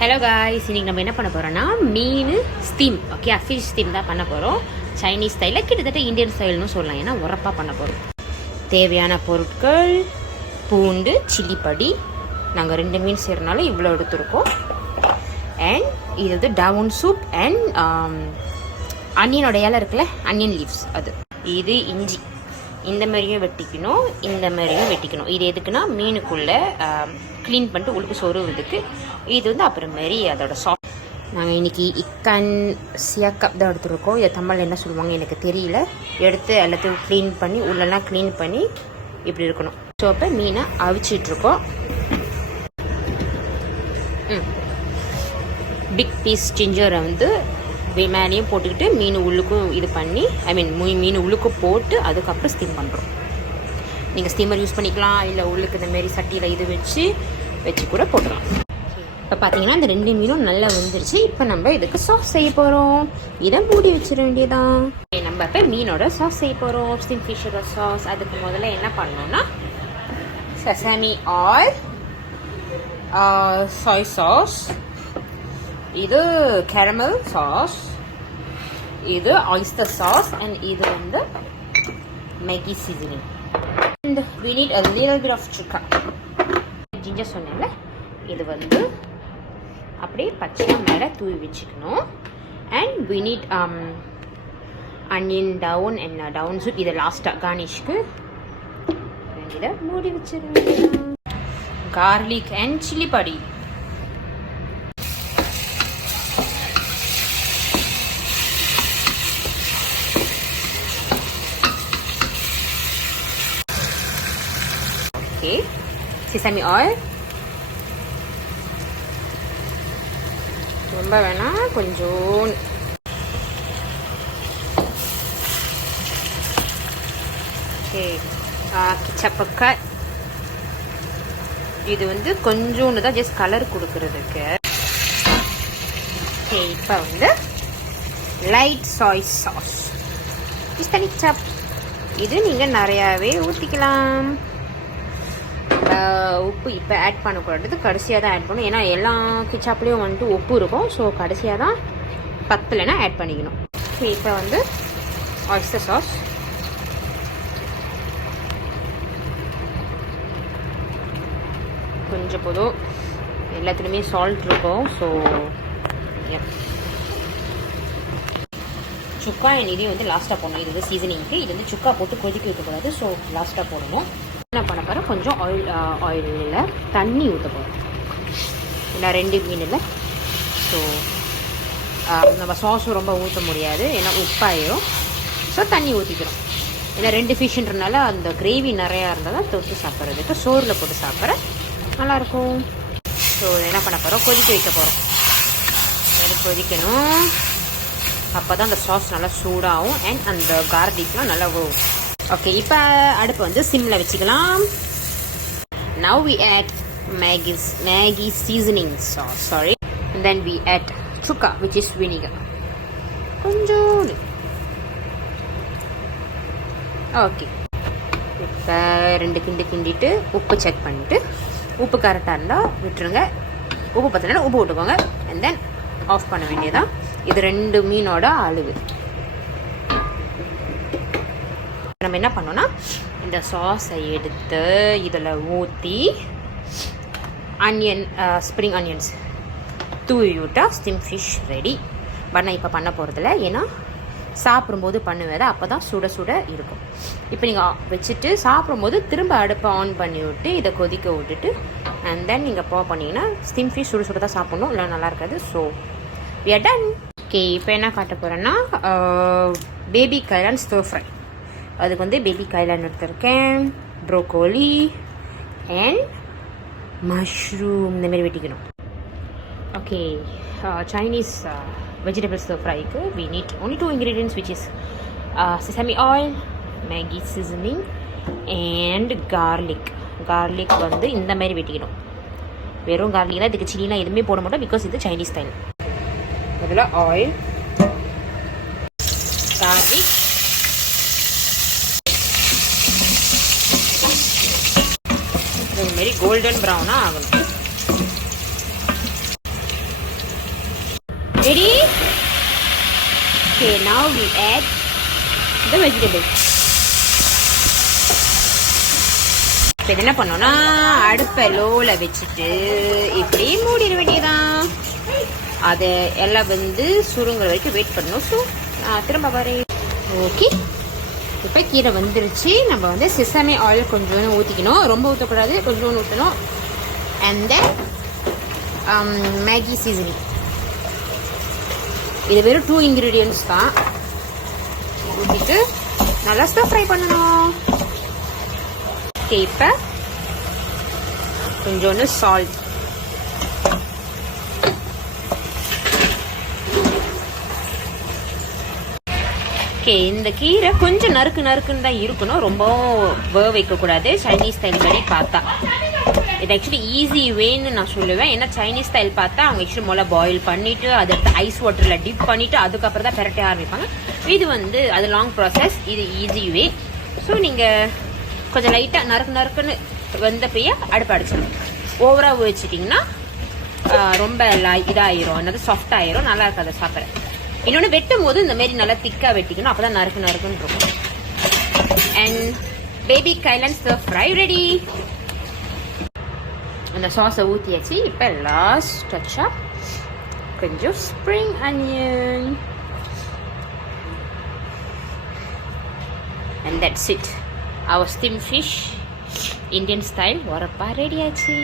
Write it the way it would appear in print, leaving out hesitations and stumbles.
Hello guys, இன்னைக்கு நம்ம என்ன பண்ண போகிறோம்னா மீன் ஸ்டீம். ஓகே, ஃபிஷ் ஸ்டீம் தான் பண்ண போகிறோம். சைனீஸ் ஸ்டைலில் கிட்டத்தட்ட இந்தியன் ஸ்டைல்னு சொல்லலாம். ஏன்னா உரப்பாக பண்ண போகிறோம். தேவையான பொருட்கள்: பூண்டு, சில்லி படி. நாங்கள் 2 மீன் செய்கிறனால இவ்வளோ எடுத்துருக்கோம். அண்ட் இது வந்து டவுன் சூப் அண்ட் அன்னியனோட இலை இருக்குல்ல, அன்னியன் லீவ்ஸ் அது. இது இஞ்சி. இந்த மாதிரியும் வெட்டிக்கணும், இந்த மாதிரியும் வெட்டிக்கணும். இது எதுக்குன்னா மீனுக்குள்ளே க்ளீன் பண்ணிட்டு உளுக்கு சொருவதுக்கு. இது வந்து அப்புறம் மாரி அதோட சாஃப்ட். நாங்கள் இன்றைக்கி இக்கன் சியாக்கப் தான் எடுத்துருக்கோம். இதை தமிழில் என்ன சொல்லுவாங்க எனக்கு தெரியல. எடுத்து எல்லாத்தையும் க்ளீன் பண்ணி உள்ளெல்லாம் க்ளீன் பண்ணி இப்படி இருக்கணும். ஸோ அப்போ மீனை அவிச்சிட்ருக்கோம். பிக் பீஸ் ஜிஞ்சரை வந்து மேலேயும் போட்டுக்கிட்டு மீன் உள்ளுக்கும் இது பண்ணி மீன் உள்ளுக்கும் போட்டு அதுக்கப்புறம் ஸ்டீம் பண்ணுறோம். நீங்கள் ஸ்டீமர் யூஸ் பண்ணிக்கலாம், இல்லை உள்ளுக்கு இந்தமாரி சட்டியில் இது வச்சு கூட போட்டுக்கலாம். இப்போ பார்த்தீங்கன்னா இந்த 2 மீனும் நல்லா வந்துருச்சு. இப்போ நம்ம இதுக்கு சாஸ் செய்ய போகிறோம். இதை மூடி வச்சிட வேண்டியதான். நம்ம இப்போ மீனோட சாஸ் செய்ய போகிறோம், ஸ்டீம் ஃபிஷ்ஷோட சாஸ். அதுக்கு முதல்ல என்ன பண்ணணும்னா செசாமி ஆயில், சோய் சாஸ், இது கேரமல் சாஸ், இது ஆயிஸ்டர் சாஸ், அண்ட் இது வந்து Maggi seasoning. And we need a little bit of chuka. Ginger சொன்னேன்ல, இது வந்து அப்படியே பச்சையாக மேலே தூவி வச்சுக்கணும். And we need onion down and down soup. இது லாஸ்ட்டாக கார்னிஷ்க்கு. இதை மூடி வச்சிருக்கேன். garlic and chili படி. Okay, sesame oil. ரொம்ப வேணாம், கொஞ்சம். ஓகே, கிச்சப்பக்காய். இது வந்து கொஞ்சோண்டு தான் ஜஸ்ட் கலர் கொடுக்கறதுக்கு. ஓகே, இப்போ வந்து லைட் சாய் சாஸ். கிச்சப். இது நீங்கள் நிறையாவே ஊற்றிக்கலாம். உப்பு இப்போ ஆட் பண்ணக்கூடாது, கடைசியாக தான் ஆட் பண்ணணும். ஏன்னா எல்லா கிச்சாப்லேயும் வந்துட்டு உப்பு இருக்கும். ஸோ கடைசியாக தான் பத்தலைன்னா ஆட் பண்ணிக்கணும். இப்போ வந்து ஆயிஸ்டர் சாஸ். கொஞ்சம் போதும், எல்லாத்துலேயுமே சால்ட் இருக்கும். ஸோ சுக்கா என் இதையும் வந்து லாஸ்ட்டாக போடணும். இது வந்து சீசனிங்க்கு. இது வந்து சுக்கா போட்டு கொதிக்க வைக்கக்கூடாது. ஸோ லாஸ்ட்டாக போடணும். என்ன பண்ண போகிறோம், கொஞ்சம் ஆயிலில் தண்ணி ஊற்ற போகிறோம். இல்லை 2 மீனில். ஸோ நம்ம சாஸும் ரொம்ப ஊற்ற முடியாது, ஏன்னா உப்பாயிரும். ஸோ தண்ணி ஊற்றிக்கிறோம். ஏன்னா 2 ஃபிஷ்ன்றனால அந்த கிரேவி நிறையா இருந்தால் தான் தொட்டு சாப்பிட்றதுக்கு, சோறில் போட்டு சாப்பிட்ற நல்லாயிருக்கும். ஸோ என்ன பண்ண போகிறோம், கொதிக்க வைக்க போகிறோம். கொதிக்கணும். அப்போ தான் அந்த சாஸ் நல்லா சூடாகும் அண்ட் அந்த கார்லிக்லாம் நல்லா வரும். ஓகே, இப்போ அடுப்பு வந்து சிம்மில் வச்சுக்கலாம். Now we add Maggi seasoning sauce, sorry. And then we add chuka, which is vinegar. கொஞ்சோண்டு. ஓகே, இப்போ 2 கிண்டிட்டு உப்பு செக் பண்ணிவிட்டு, உப்பு கரெக்டாக இருந்தால் விட்டுருங்க. உப்பு பத்தலைன்னா உப்பு விட்டுக்கோங்க. அண்ட் தென் ஆஃப் பண்ண வேண்டியதான். இது 2 மீனோட அளவு. நம்ம என்ன பண்ணோன்னா இந்த சாஸை எடுத்து இதில் ஊற்றி ஸ்ப்ரிங் ஆனியன்ஸ் தூவி விட்டால் ஸ்டீம் ஃபிஷ் ரெடி. பட் நான் இப்போ பண்ண போகிறதில்ல, ஏன்னா சாப்பிடும்போது பண்ணுவேன். அப்போ தான் சுட சுட இருக்கும். இப்போ நீங்கள் வச்சுட்டு சாப்பிடும்போது திரும்ப அடுப்பை ஆன் பண்ணி விட்டு இதை கொதிக்க விட்டுட்டு அண்ட் தென் நீங்கள் பண்ணிங்கன்னா ஸ்டீம் ஃபிஷ் சுட சுட தான் சாப்பிட்ணும், இல்லை நல்லா இருக்காது. So we are done. Okay, இப்போ என்ன காட்ட போகிறேன்னா பேபி கைலான் ஸ்டர் ஃப்ரை. அதுக்கு வந்து பேபி கைலான் எடுத்திருக்கேன், ப்ரோக்கோலி அண்ட் மஷ்ரூம் இந்தமாரி வெட்டிக்கணும். ஓகே, சைனீஸ் வெஜிடபிள்ஸ் ஃப்ரைக்கு we need only 2 ingredients, which is sesame oil, Maggi seasoning and garlic. garlic வந்து இந்த மாதிரி வெட்டிக்கணும். வெறும் garlic தான், இதுக்கு சில்லிலாம் எதுவுமே போட மாட்டோம், பிகாஸ் இது சைனீஸ் ஸ்டைல். அதில் ஆயில், garlic, இது மாதிரி கோல்டன் ப்ரௌனாக ஆகணும். Ready? Okay, now we add the vegetables. இப்போ இது என்ன பண்ணோம்னா அடுப்பை லோவில் வச்சுட்டு இப்படி மூடிட வேண்டியதான். அதை எல்லாம் வந்து சுருங்குற வரைக்கும் வெயிட் பண்ணணும். ஸோ நான் திரும்ப வரேன். ஓகே, இப்போ கீரை வந்துருச்சு. நம்ம வந்து சிசமே ஆயில் கொஞ்சோன்னு ஊற்றிக்கணும். ரொம்ப ஊற்றக்கூடாது, கொஞ்சோன்னு ஊற்றணும். And then Maggi seasoning. இது வெறும் 2 ingredients தான். ஊற்றிட்டு நல்லா ஸ்டர் ஃப்ரை பண்ணணும். ஓகே, இப்போ கொஞ்சோண்டு சால்ட். ஓகே, இந்த கீரை கொஞ்சம் நறுக்குன்னு தான் இருக்கணும். ரொம்பவும் வேக வைக்கக்கூடாது. சைனீஸ் ஸ்டைல் படி பார்த்தா இது ஆக்சுவலி ஈஸி வேன்னு நான் சொல்லுவேன். ஏன்னா சைனீஸ் ஸ்டைல் பார்த்தா அவங்க ஆக்சுவலி முதல்ல பாயில் பண்ணிவிட்டு அதை எடுத்து ஐஸ் வாட்டரில் டிப் பண்ணிவிட்டு அதுக்கப்புறம் தான் பெரட்ட ஆரம்பிப்பாங்க. இது வந்து அது லாங் ப்ராசஸ். இது ஈஸி வே. ஸோ நீங்கள் கொஞ்சம் லைட்டாக நறுக்குன்னு வந்தப்பையே அடுப்பு அடிச்சிடணும். ஓவராக வச்சுட்டிங்கன்னா ரொம்ப இதாகிரும், என்னது சாஃப்ட் ஆயிரும், நல்லா இருக்காது சாப்பிட. இன்னொன்று வெட்டும் போது இந்த மாதிரி நல்லா திக்காக வெட்டிக்கணும். அப்போ தான் நறுக்குன்னு இருக்கும். அண்ட் பேபி கைலாண்ட் ஸ்டர் ஃப்ரை ரெடி. அந்த சாஸை ஊற்றியாச்சு. இப்போ லாஸ்ட் டச்சாக கொஞ்சம் spring onion. And that's it. அவர் ஸ்டீம் ஃபிஷ் இந்தியன் ஸ்டைல் வரப்பா ரெடி ஆச்சு.